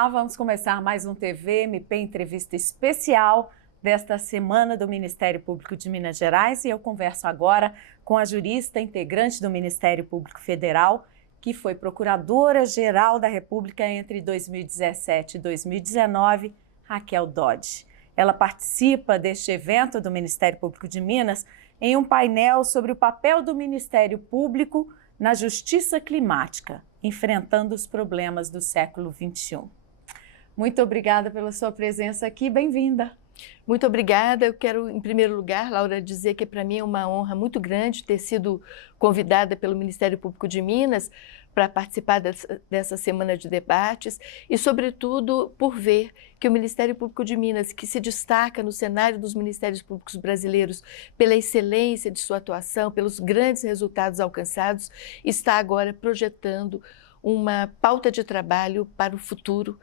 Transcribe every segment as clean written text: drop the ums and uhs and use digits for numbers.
Olá, vamos começar mais um TV MP Entrevista Especial desta semana do Ministério Público de Minas Gerais, e eu converso agora com a jurista integrante do Ministério Público Federal, que foi Procuradora-Geral da República entre 2017 e 2019, Raquel Dodge. Ela participa deste evento do Ministério Público de Minas em um painel sobre o papel do Ministério Público na justiça climática, enfrentando os problemas do século XXI. Muito obrigada pela sua presença aqui, bem-vinda. Muito obrigada. Eu quero, em primeiro lugar, Laura, dizer que para mim é uma honra muito grande ter sido convidada pelo Ministério Público de Minas para participar dessa semana de debates e, sobretudo, por ver que o Ministério Público de Minas, que se destaca no cenário dos Ministérios Públicos brasileiros pela excelência de sua atuação, pelos grandes resultados alcançados, está agora projetando uma pauta de trabalho para o futuro,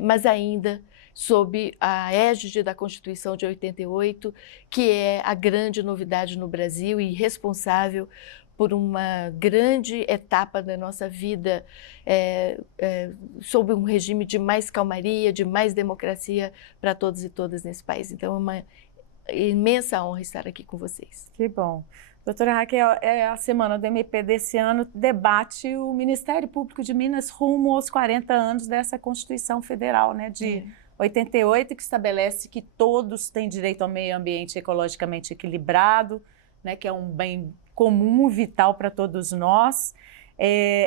mas ainda sob a égide da Constituição de 88, que é a grande novidade no Brasil e responsável por uma grande etapa da nossa vida sob um regime de mais calmaria, de mais democracia para todos e todas nesse país. Então é uma imensa honra estar aqui com vocês. Que bom. Doutora Raquel, a semana do MP desse ano debate o Ministério Público de Minas rumo aos 40 anos dessa Constituição Federal, né, de 88, que estabelece que todos têm direito ao meio ambiente ecologicamente equilibrado, né, que é um bem comum, vital para todos nós,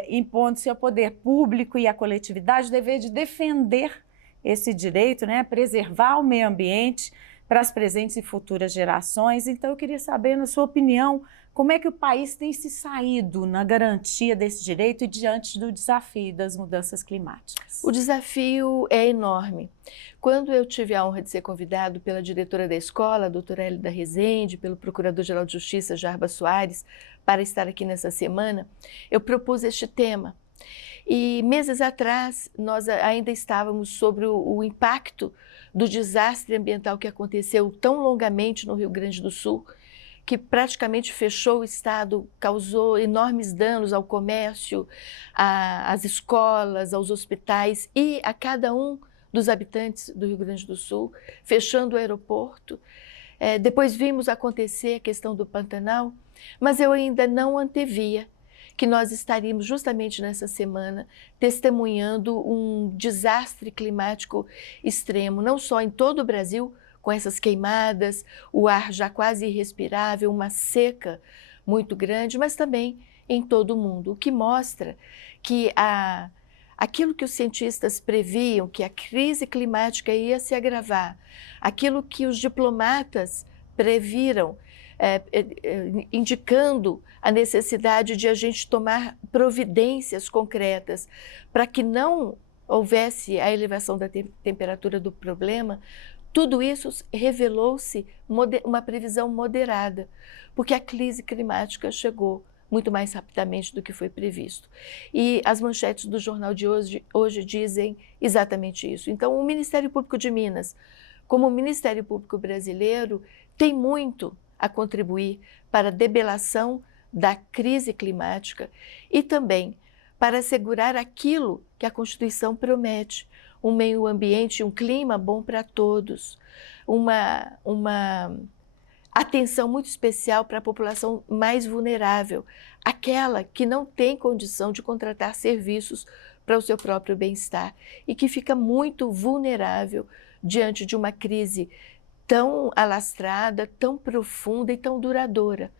impondo-se ao poder público e à coletividade o dever de defender esse direito, né, preservar o meio ambiente para as presentes e futuras gerações. Então, eu queria saber, na sua opinião, como é que o país tem se saído na garantia desse direito e diante do desafio das mudanças climáticas? O desafio é enorme. Quando eu tive a honra de ser convidado pela diretora da escola, a doutora Hélida Rezende, pelo Procurador-Geral de Justiça, Jarbas Soares, para estar aqui nessa semana, eu propus este tema. E meses atrás, nós ainda estávamos sobre o impacto do desastre ambiental que aconteceu tão longamente no Rio Grande do Sul, que praticamente fechou o estado, causou enormes danos ao comércio, às escolas, aos hospitais e a cada um dos habitantes do Rio Grande do Sul, fechando o aeroporto. Depois vimos acontecer a questão do Pantanal, mas eu ainda não antevia que nós estaríamos justamente nessa semana testemunhando um desastre climático extremo, não só em todo o Brasil, com essas queimadas, o ar já quase irrespirável, uma seca muito grande, mas também em todo o mundo, o que mostra que aquilo que os cientistas previam, que a crise climática ia se agravar, aquilo que os diplomatas previram, indicando a necessidade de a gente tomar providências concretas para que não houvesse a elevação da temperatura do problema, tudo isso revelou-se uma previsão moderada, porque a crise climática chegou muito mais rapidamente do que foi previsto. E as manchetes do jornal de hoje dizem exatamente isso. Então, o Ministério Público de Minas, como o Ministério Público brasileiro, tem muito a contribuir para a debelação da crise climática e também para assegurar aquilo que a Constituição promete, um meio ambiente, um clima bom para todos, uma atenção muito especial para a população mais vulnerável, aquela que não tem condição de contratar serviços para o seu próprio bem-estar e que fica muito vulnerável diante de uma crise tão alastrada, tão profunda e tão duradoura.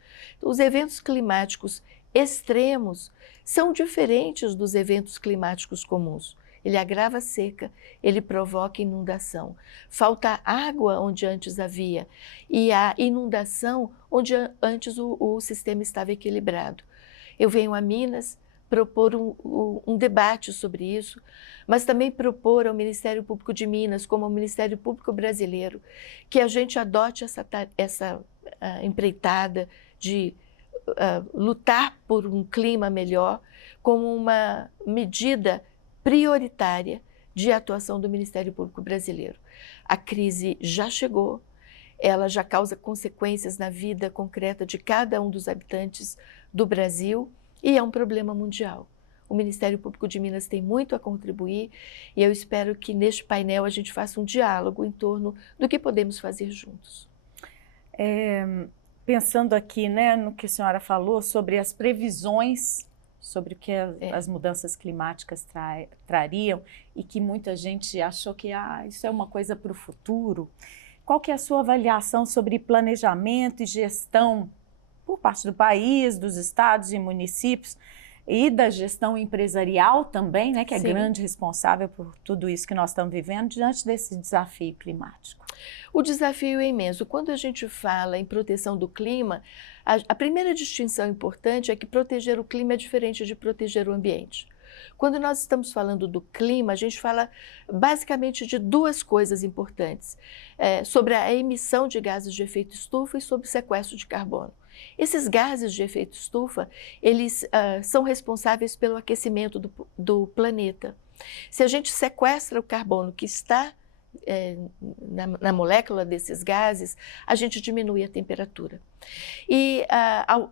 Os eventos climáticos extremos são diferentes dos eventos climáticos comuns. Ele agrava a seca, ele provoca inundação. Falta água onde antes havia e a inundação onde antes o sistema estava equilibrado. Eu venho a Minas propor um debate sobre isso, mas também propor ao Ministério Público de Minas, como ao Ministério Público brasileiro, que a gente adote essa empreitada de lutar por um clima melhor como uma medida prioritária de atuação do Ministério Público brasileiro. A crise já chegou, ela já causa consequências na vida concreta de cada um dos habitantes do Brasil e é um problema mundial. o Ministério Público de Minas tem muito a contribuir e eu espero que neste painel a gente faça um diálogo em torno do que podemos fazer juntos. Pensando aqui, né, no que a senhora falou sobre as previsões, sobre o que as mudanças climáticas trariam e que muita gente achou que isso é uma coisa para o futuro. Qual que é a sua avaliação sobre planejamento e gestão por parte do país, dos estados e municípios e da gestão empresarial também, né, que é grande responsável por tudo isso que nós estamos vivendo diante desse desafio climático? O desafio é imenso. Quando a gente fala em proteção do clima, a primeira distinção importante é que proteger o clima é diferente de proteger o ambiente. Quando nós estamos falando do clima, a gente fala basicamente de duas coisas importantes, sobre a emissão de gases de efeito estufa e sobre o sequestro de carbono. Esses gases de efeito estufa, eles são responsáveis pelo aquecimento do planeta. Se a gente sequestra o carbono que está na molécula desses gases, a gente diminui a temperatura. E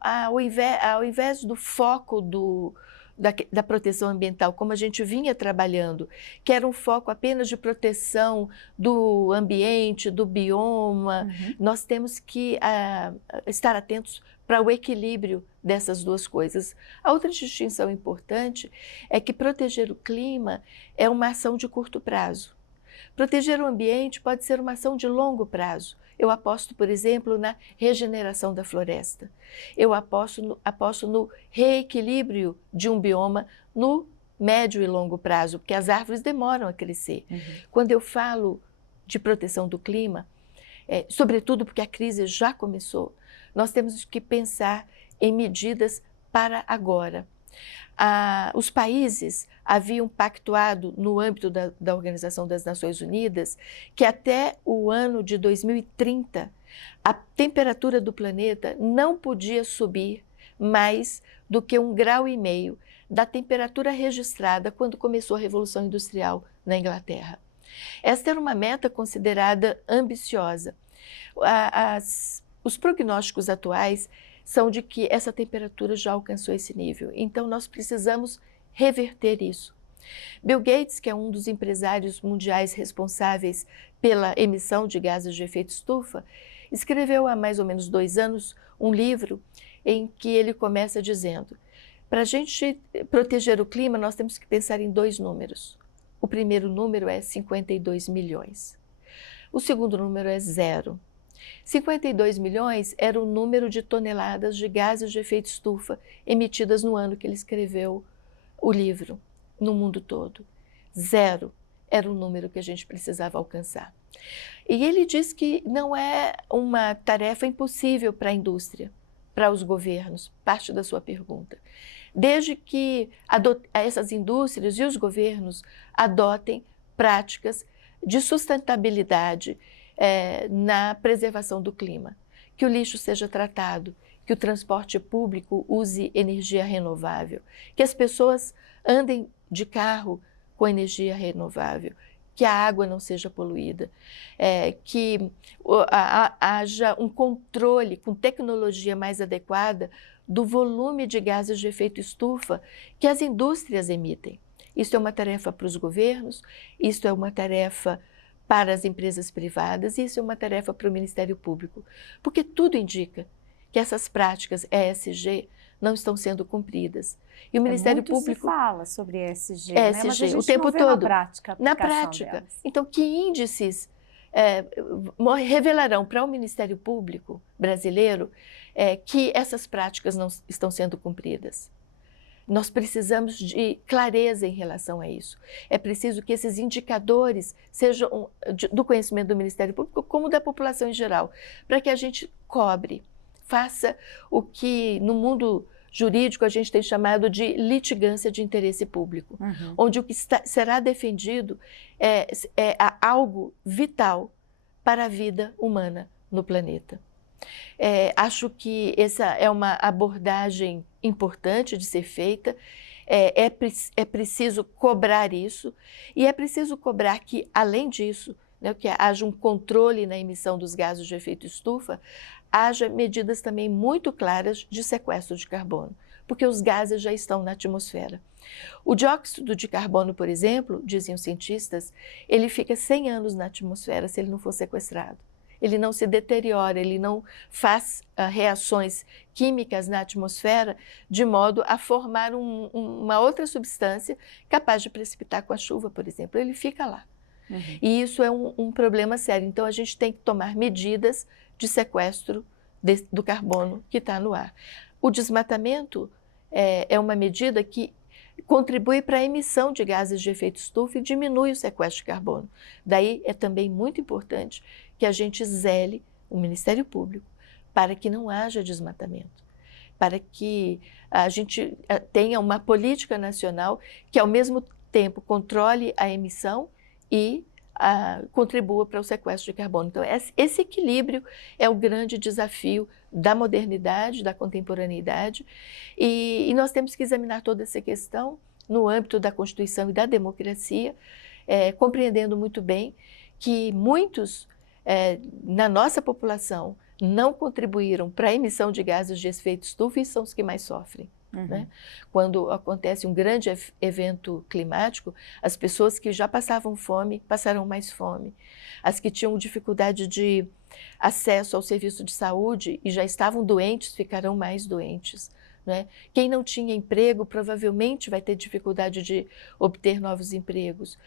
ao invés do foco da proteção ambiental, como a gente vinha trabalhando, que era um foco apenas de proteção do ambiente, do bioma, nós temos que estar atentos para o equilíbrio dessas duas coisas. A outra distinção importante é que proteger o clima é uma ação de curto prazo. Proteger o ambiente pode ser uma ação de longo prazo. Eu aposto, por exemplo, na regeneração da floresta. Eu aposto no reequilíbrio de um bioma no médio e longo prazo, porque as árvores demoram a crescer. Quando eu falo de proteção do clima, sobretudo porque a crise já começou, nós temos que pensar em medidas para agora. Os países haviam pactuado no âmbito da Organização das Nações Unidas que até o ano de 2030 a temperatura do planeta não podia subir mais do que 1,5 graus da temperatura registrada quando começou a Revolução Industrial na Inglaterra. Esta era uma meta considerada ambiciosa. Os prognósticos atuais são de que essa temperatura já alcançou esse nível. Então, nós precisamos reverter isso. Bill Gates, que é um dos empresários mundiais responsáveis pela emissão de gases de efeito estufa, escreveu há mais ou menos 2 anos um livro em que ele começa dizendo: para a gente proteger o clima, nós temos que pensar em 2 números. O primeiro número é 52 milhões. O segundo número é 0. 52 milhões era o número de toneladas de gases de efeito estufa emitidas no ano que ele escreveu o livro, no mundo todo. 0 era o número que a gente precisava alcançar. E ele diz que não é uma tarefa impossível para a indústria, para os governos, parte da sua pergunta. Desde que essas indústrias e os governos adotem práticas de sustentabilidade na preservação do clima, que o lixo seja tratado, que o transporte público use energia renovável, que as pessoas andem de carro com energia renovável, que a água não seja poluída, que haja um controle com tecnologia mais adequada do volume de gases de efeito estufa que as indústrias emitem. Isso é uma tarefa para os governos, isso é uma tarefa para as empresas privadas e isso é uma tarefa para o Ministério Público, porque tudo indica que essas práticas ESG não estão sendo cumpridas. E o Ministério Público se fala sobre ESG, ESG, né? Mas a gente o tempo não vê todo. Na prática. Delas. Então, que índices revelarão para o Ministério Público brasileiro que essas práticas não estão sendo cumpridas? Nós precisamos de clareza em relação a isso. É preciso que esses indicadores sejam do conhecimento do Ministério Público como da população em geral, para que a gente cobre, faça o que no mundo jurídico a gente tem chamado de litigância de interesse público, onde o que será defendido é algo vital para a vida humana no planeta. Acho que essa é uma abordagem importante de ser feita, é preciso cobrar isso e é preciso cobrar que, além disso, né, que haja um controle na emissão dos gases de efeito estufa, haja medidas também muito claras de sequestro de carbono, porque os gases já estão na atmosfera. O dióxido de carbono, por exemplo, dizem os cientistas, ele fica 100 anos na atmosfera se ele não for sequestrado. Ele não se deteriora, ele não faz reações químicas na atmosfera de modo a formar uma outra substância capaz de precipitar com a chuva, por exemplo. Ele fica lá. Uhum. E isso é um problema sério. Então, a gente tem que tomar medidas de sequestro do carbono que está no ar. O desmatamento é uma medida que contribui para a emissão de gases de efeito estufa e diminui o sequestro de carbono. Daí é também muito importante que a gente zele o Ministério Público para que não haja desmatamento, para que a gente tenha uma política nacional que, ao mesmo tempo, controle a emissão e contribua para o sequestro de carbono. Então, esse equilíbrio é o grande desafio da modernidade, da contemporaneidade, e nós temos que examinar toda essa questão no âmbito da Constituição e da democracia, compreendendo muito bem que muitos na nossa população não contribuíram para a emissão de gases de efeito estufa e são os que mais sofrem. Uhum. Né? Quando acontece um grande evento climático, as pessoas que já passavam fome passarão mais fome. As que tinham dificuldade de acesso ao serviço de saúde e já estavam doentes ficarão mais doentes. Né? Quem não tinha emprego provavelmente vai ter dificuldade de obter novos empregos.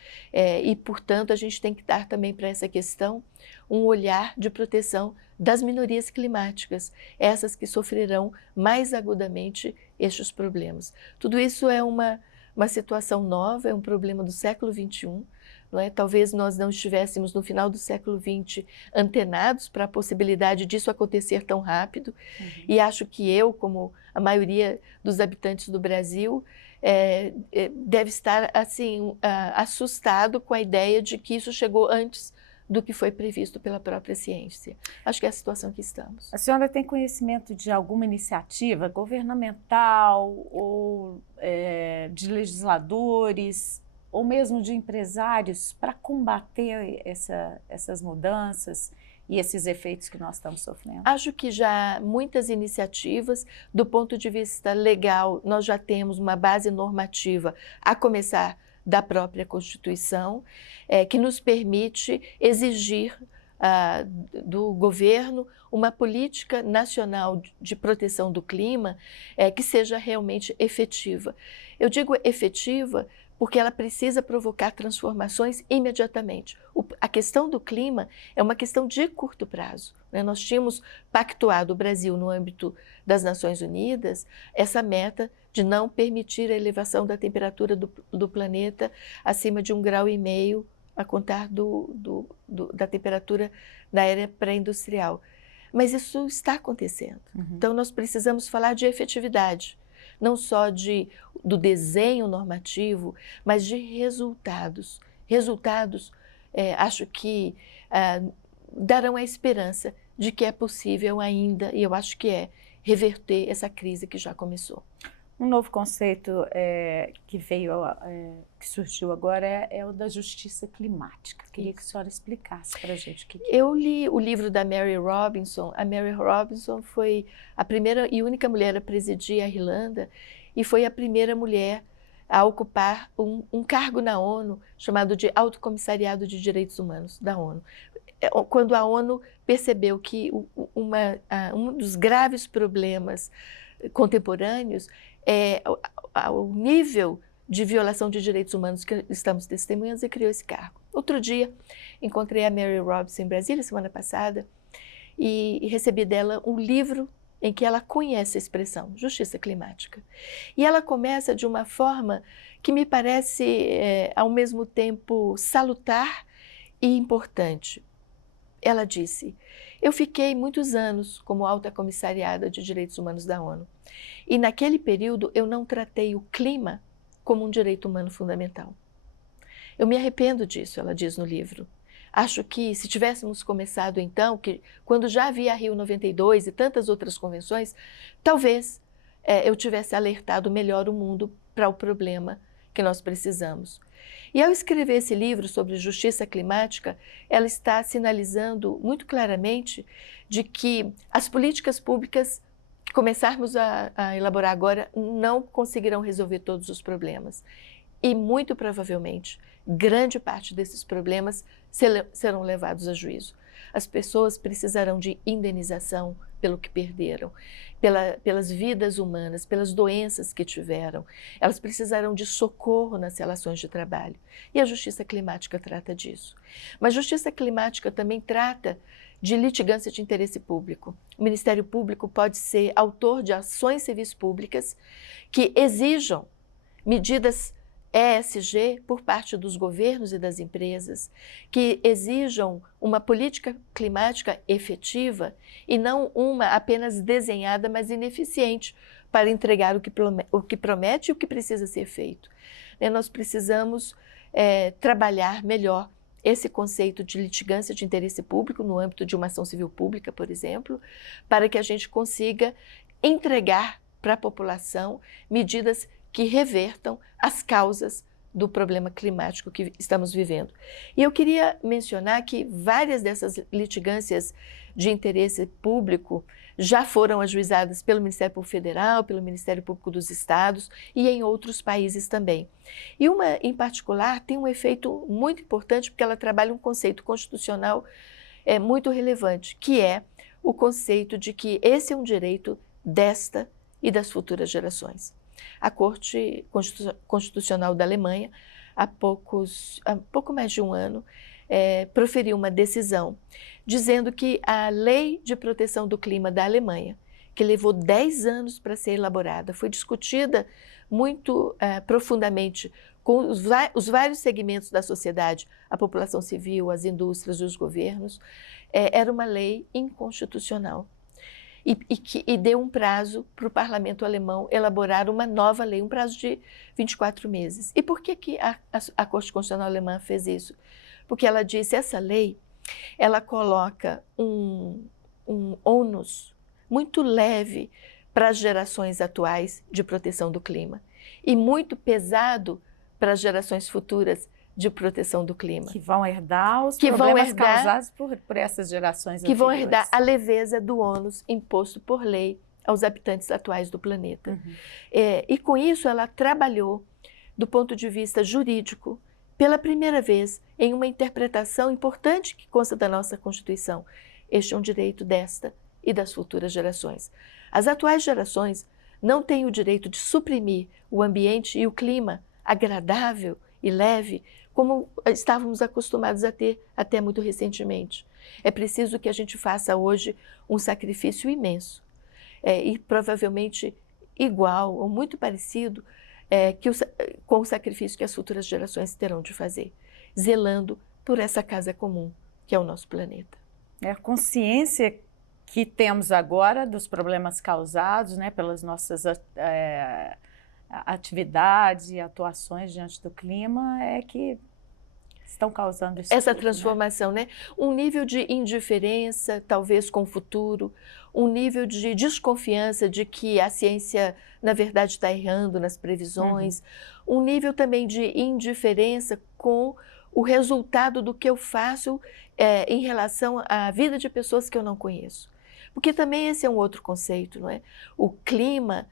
E, portanto, a gente tem que dar também para essa questão um olhar de proteção das minorias climáticas, essas que sofrerão mais agudamente estes problemas. Tudo isso é uma situação nova, é um problema do século XXI. Não é? Talvez nós não estivéssemos no final do século XX antenados para a possibilidade disso acontecer tão rápido. Uhum. E acho que eu, como a maioria dos habitantes do Brasil, deve estar assim, assustado com a ideia de que isso chegou antes do que foi previsto pela própria ciência. Acho que é a situação que estamos. A senhora tem conhecimento de alguma iniciativa governamental ou de legisladores ou mesmo de empresários para combater essas mudanças e esses efeitos que nós estamos sofrendo? Acho que já há muitas iniciativas. Do ponto de vista legal, nós já temos uma base normativa, a começar da própria Constituição, que nos permite exigir do governo uma política nacional de proteção do clima que seja realmente efetiva. Eu digo efetiva porque ela precisa provocar transformações imediatamente. A questão do clima é uma questão de curto prazo. Né? Nós tínhamos pactuado, o Brasil, no âmbito das Nações Unidas, essa meta de não permitir a elevação da temperatura do planeta acima de 1,5 graus a contar da temperatura da era pré-industrial. Mas isso está acontecendo. Uhum. Então, nós precisamos falar de efetividade, não só do desenho normativo, mas de resultados. Resultados, acho que darão a esperança de que é possível ainda, e eu acho que reverter essa crise que já começou. Um novo conceito que surgiu agora é o da justiça climática. Queria que a senhora explicasse para a gente o que é. Eu li o livro da Mary Robinson. A Mary Robinson foi a primeira e única mulher a presidir a Irlanda e foi a primeira mulher a ocupar um cargo na ONU chamado de Alto Comissariado de Direitos Humanos da ONU. Quando a ONU percebeu que um dos graves problemas contemporâneos o nível de violação de direitos humanos que estamos testemunhando, e criou esse cargo. Outro dia, encontrei a Mary Robinson em Brasília, semana passada, e recebi dela um livro em que ela conhece a expressão justiça climática. E ela começa de uma forma que me parece, ao mesmo tempo, salutar e importante. Ela disse: eu fiquei muitos anos como alta comissariada de direitos humanos da ONU. E naquele período eu não tratei o clima como um direito humano fundamental. Eu me arrependo disso, ela diz no livro. Acho que se tivéssemos começado então, quando já havia a Rio 92 e tantas outras convenções, talvez eu tivesse alertado melhor o mundo para o problema que nós precisamos. E ao escrever esse livro sobre justiça climática, ela está sinalizando muito claramente de que as políticas públicas começarmos a elaborar agora, não conseguirão resolver todos os problemas. E, muito provavelmente, grande parte desses problemas serão levados a juízo. As pessoas precisarão de indenização pelo que perderam, pelas vidas humanas, pelas doenças que tiveram. Elas precisarão de socorro nas relações de trabalho. E a justiça climática trata disso. Mas a justiça climática também trata de litigância de interesse público. O Ministério Público pode ser autor de ações civis públicas que exijam medidas ESG por parte dos governos e das empresas, que exijam uma política climática efetiva e não uma apenas desenhada, mas ineficiente para entregar o que promete e o que precisa ser feito. Nós precisamos trabalhar melhor esse conceito de litigância de interesse público no âmbito de uma ação civil pública, por exemplo, para que a gente consiga entregar para a população medidas que revertam as causas do problema climático que estamos vivendo. E eu queria mencionar que várias dessas litigâncias de interesse público já foram ajuizadas pelo Ministério Público Federal, pelo Ministério Público dos Estados e em outros países também. E uma, em particular, tem um efeito muito importante porque ela trabalha um conceito constitucional muito relevante, que é o conceito de que esse é um direito desta e das futuras gerações. A Corte Constitucional da Alemanha, há pouco mais de um ano, proferiu uma decisão dizendo que a Lei de Proteção do Clima da Alemanha, que levou 10 anos para ser elaborada, foi discutida muito profundamente com os vários segmentos da sociedade, a população civil, as indústrias e os governos, era uma lei inconstitucional. E deu um prazo para o parlamento alemão elaborar uma nova lei, um prazo de 24 meses. E por que a Corte Constitucional Alemã fez isso? Porque ela disse que essa lei, ela coloca um ônus muito leve para as gerações atuais de proteção do clima e muito pesado para as gerações futuras de proteção do clima. Que vão herdar os problemas causados por essas gerações anteriores. Que vão herdar a leveza do ônus imposto por lei aos habitantes atuais do planeta. Uhum. E com isso ela trabalhou, do ponto de vista jurídico, pela primeira vez, em uma interpretação importante que consta da nossa Constituição. Este é um direito desta e das futuras gerações. As atuais gerações não têm o direito de suprimir o ambiente e o clima agradável e leve como estávamos acostumados a ter até muito recentemente. É preciso que a gente faça hoje um sacrifício imenso e provavelmente igual ou muito parecido com o sacrifício que as futuras gerações terão de fazer, zelando por essa casa comum que é o nosso planeta. A consciência que temos agora dos problemas causados, né, pelas nossas atividades e atuações diante do clima é que estão causando isso. Essa tudo, transformação, né? Um nível de indiferença, talvez com o futuro, um nível de desconfiança de que a ciência, na verdade, está errando nas previsões, um nível também de indiferença com o resultado do que eu faço em relação à vida de pessoas que eu não conheço. Porque também esse é um outro conceito, não é? O clima,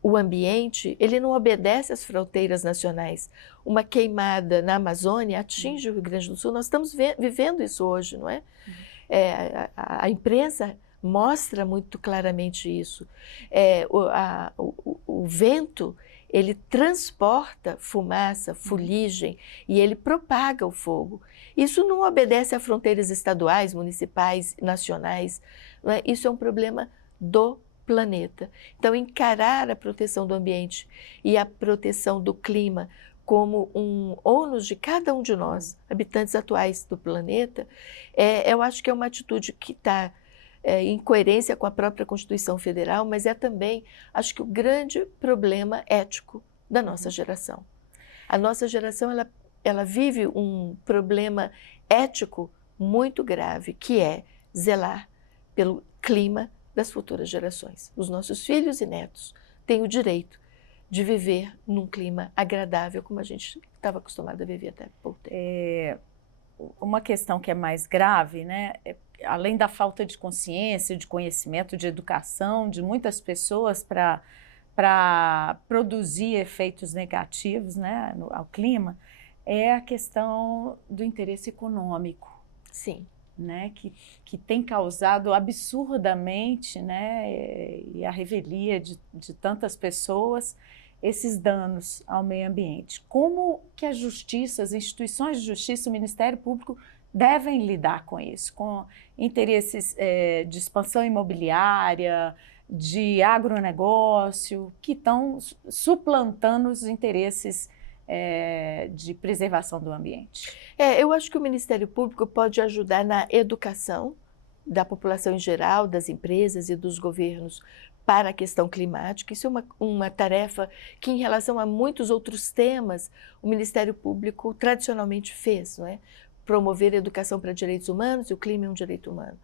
o ambiente, ele não obedece às fronteiras nacionais. Uma queimada na Amazônia atinge o Rio Grande do Sul. Nós estamos vivendo isso hoje, não é? A imprensa mostra muito claramente isso. O vento, ele transporta fumaça, fuligem, e ele propaga o fogo. Isso não obedece a fronteiras estaduais, municipais, nacionais. Não é? Isso é um problema do planeta. Então, encarar a proteção do ambiente e a proteção do clima como um ônus de cada um de nós, habitantes atuais do planeta, eu acho que é uma atitude que está em coerência com a própria Constituição Federal, mas é também, acho que, o grande problema ético da nossa geração. A nossa geração, ela vive um problema ético muito grave, que é zelar pelo clima das futuras gerações. Os nossos filhos e netos têm o direito de viver num clima agradável, como a gente estava acostumado a viver até pouco tempo. Uma questão que é mais grave, né, além da falta de consciência, de conhecimento, de educação de muitas pessoas para produzir efeitos negativos, né, ao clima, é a questão do interesse econômico. Sim. Né, que tem causado absurdamente, né, e a revelia de tantas pessoas, esses danos ao meio ambiente. Como que a justiça, as instituições de justiça, o Ministério Público devem lidar com isso? Com interesses de expansão imobiliária, de agronegócio, que estão suplantando os interesses de preservação do ambiente. Eu acho que o Ministério Público pode ajudar na educação da população em geral, das empresas e dos governos para a questão climática. Isso é uma tarefa que, em relação a muitos outros temas, o Ministério Público tradicionalmente fez, não é? Promover a educação para direitos humanos, e o clima é um direito humano.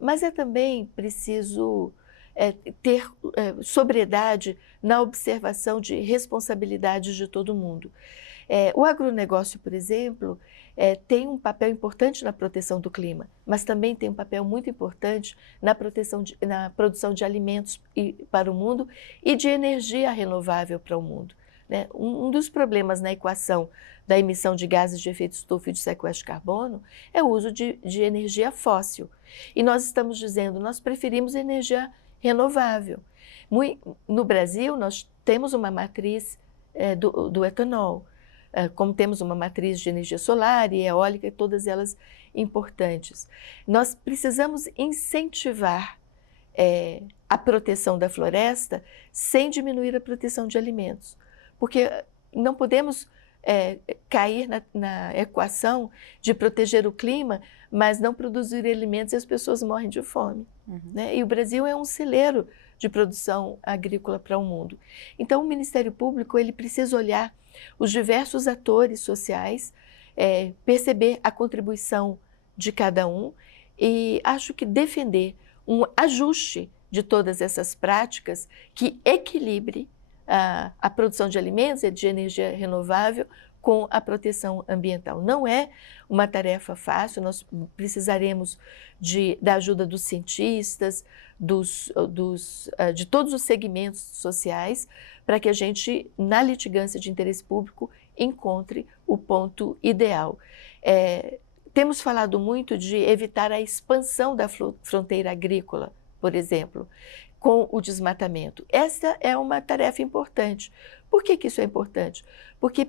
Mas é também preciso ter sobriedade na observação de responsabilidades de todo mundo. O agronegócio, por exemplo, tem um papel importante na proteção do clima, mas também tem um papel muito importante na produção de alimentos para o mundo e de energia renovável para o mundo. Né? Um dos problemas na equação da emissão de gases de efeito estufa e de sequestro de carbono é o uso de energia fóssil. E nós estamos dizendo, nós preferimos energia renovável. No Brasil, nós temos uma matriz do etanol, como temos uma matriz de energia solar e eólica, todas elas importantes. Nós precisamos incentivar a proteção da floresta sem diminuir a proteção de alimentos, porque não podemos cair na equação de proteger o clima, mas não produzir alimentos e as pessoas morrem de fome. Uhum. Né? E o Brasil é um celeiro de produção agrícola para o mundo. Então, o Ministério Público ele precisa olhar os diversos atores sociais, perceber a contribuição de cada um e acho que defender um ajuste de todas essas práticas que equilibre a produção de alimentos e de energia renovável com a proteção ambiental. Não é uma tarefa fácil, nós precisaremos da ajuda dos cientistas, de todos os segmentos sociais, para que a gente, na litigância de interesse público, encontre o ponto ideal. Temos falado muito de evitar a expansão da fronteira agrícola, por exemplo, com o desmatamento. Essa é uma tarefa importante. Por que isso é importante? Porque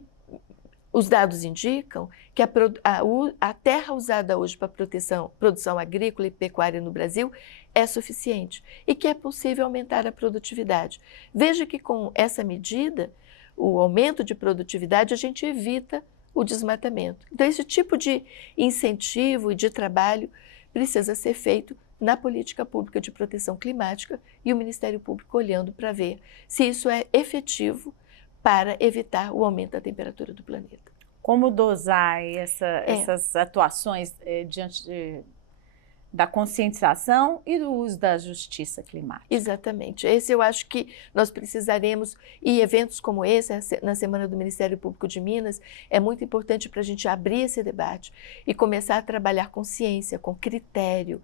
os dados indicam que a terra usada hoje para produção agrícola e pecuária no Brasil é suficiente e que é possível aumentar a produtividade. Veja que com essa medida, o aumento de produtividade, a gente evita o desmatamento. Então, esse tipo de incentivo e de trabalho precisa ser feito na política pública de proteção climática e o Ministério Público olhando para ver se isso é efetivo para evitar o aumento da temperatura do planeta. Como dosar essas atuações diante da conscientização e do uso da justiça climática? Exatamente. Esse eu acho que nós precisaremos, e eventos como esse, na Semana do Ministério Público de Minas, é muito importante para a gente abrir esse debate e começar a trabalhar com ciência, com critério,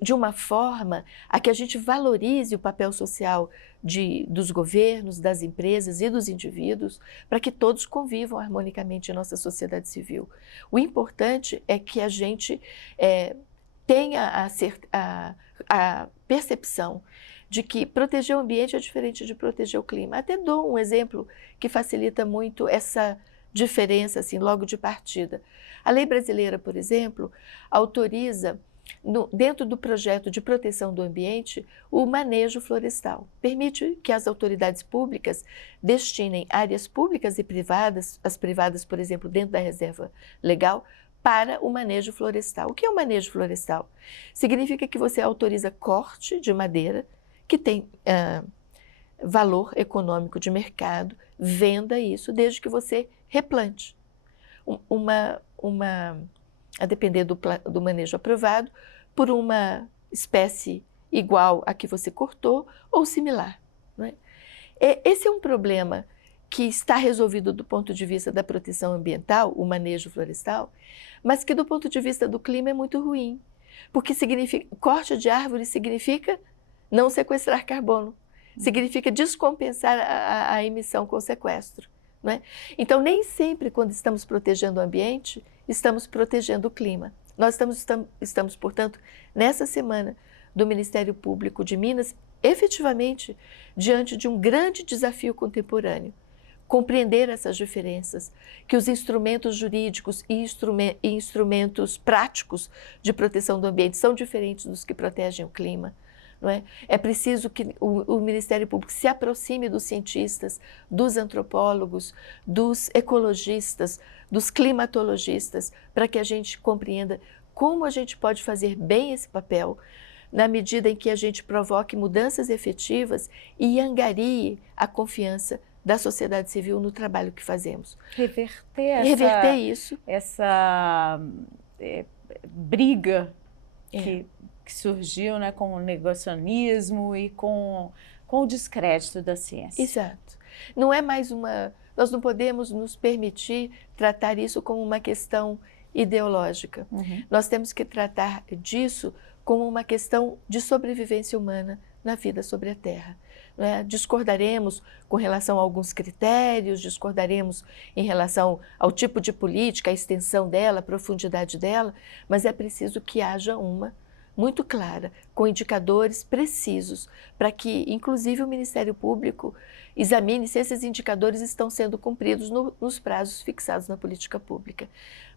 de uma forma a que a gente valorize o papel social dos governos, das empresas e dos indivíduos, para que todos convivam harmonicamente em nossa sociedade civil. O importante é que a gente tenha a percepção de que proteger o ambiente é diferente de proteger o clima. Até dou um exemplo que facilita muito essa diferença, assim, logo de partida. A lei brasileira, por exemplo, autoriza dentro do projeto de proteção do ambiente, o manejo florestal. Permite que as autoridades públicas destinem áreas públicas e privadas, as privadas, por exemplo, dentro da reserva legal, para o manejo florestal. O que é o manejo florestal? Significa que você autoriza corte de madeira que tem valor econômico de mercado, venda isso, desde que você replante. A depender do manejo aprovado, por uma espécie igual à que você cortou ou similar. Não é? Esse é um problema que está resolvido do ponto de vista da proteção ambiental, o manejo florestal, mas que do ponto de vista do clima é muito ruim, porque corte de árvore significa não sequestrar carbono, significa descompensar a emissão com sequestro. Não é? Então, nem sempre, quando estamos protegendo o ambiente, estamos protegendo o clima. Nós estamos, portanto, nessa semana do Ministério Público de Minas, efetivamente, diante de um grande desafio contemporâneo. Compreender essas diferenças, que os instrumentos jurídicos e instrumentos práticos de proteção do ambiente são diferentes dos que protegem o clima. Não é? É preciso que o Ministério Público se aproxime dos cientistas, dos antropólogos, dos ecologistas, dos climatologistas, para que a gente compreenda como a gente pode fazer bem esse papel, na medida em que a gente provoque mudanças efetivas e angarie a confiança da sociedade civil no trabalho que fazemos. Reverter isso. Essa briga que surgiu, né, com o negacionismo e com o descrédito da ciência. Exato. Não é mais nós não podemos nos permitir tratar isso como uma questão ideológica. Nós temos que tratar disso como uma questão de sobrevivência humana na vida sobre a Terra. Não é? Discordaremos com relação a alguns critérios, discordaremos em relação ao tipo de política, a extensão dela, a profundidade dela, mas é preciso que haja uma muito clara, com indicadores precisos, para que, inclusive, o Ministério Público examine se esses indicadores estão sendo cumpridos nos prazos fixados na política pública.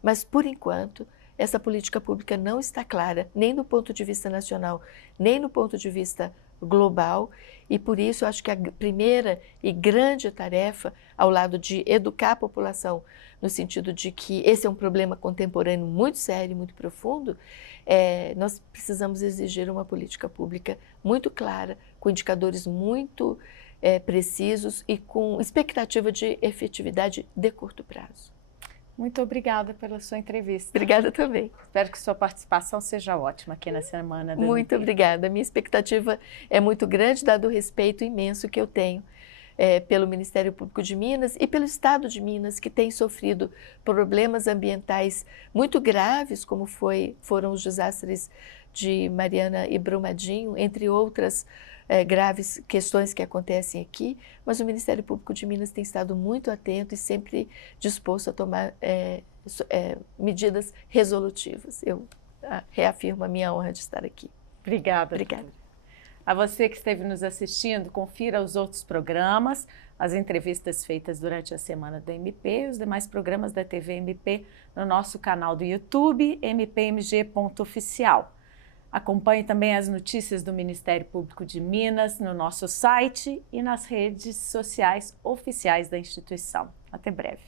Mas, por enquanto, essa política pública não está clara, nem do ponto de vista nacional, nem no ponto de vista global, e por isso eu acho que a primeira e grande tarefa, ao lado de educar a população, no sentido de que esse é um problema contemporâneo muito sério, muito profundo, nós precisamos exigir uma política pública muito clara, com indicadores muito precisos e com expectativa de efetividade de curto prazo. Muito obrigada pela sua entrevista. Obrigada também. Espero que sua participação seja ótima aqui na Semana do MP. Muito obrigada. Minha expectativa é muito grande, dado o respeito imenso que eu tenho pelo Ministério Público de Minas e pelo Estado de Minas, que tem sofrido problemas ambientais muito graves, como foram os desastres de Mariana e Brumadinho, entre outras graves questões que acontecem aqui, mas o Ministério Público de Minas tem estado muito atento e sempre disposto a tomar medidas resolutivas. Eu reafirmo a minha honra de estar aqui. Obrigada. Obrigada. A você que esteve nos assistindo, confira os outros programas, as entrevistas feitas durante a Semana do MP e os demais programas da TV MP no nosso canal do YouTube, mpmg.oficial. Acompanhe também as notícias do Ministério Público de Minas no nosso site e nas redes sociais oficiais da instituição. Até breve.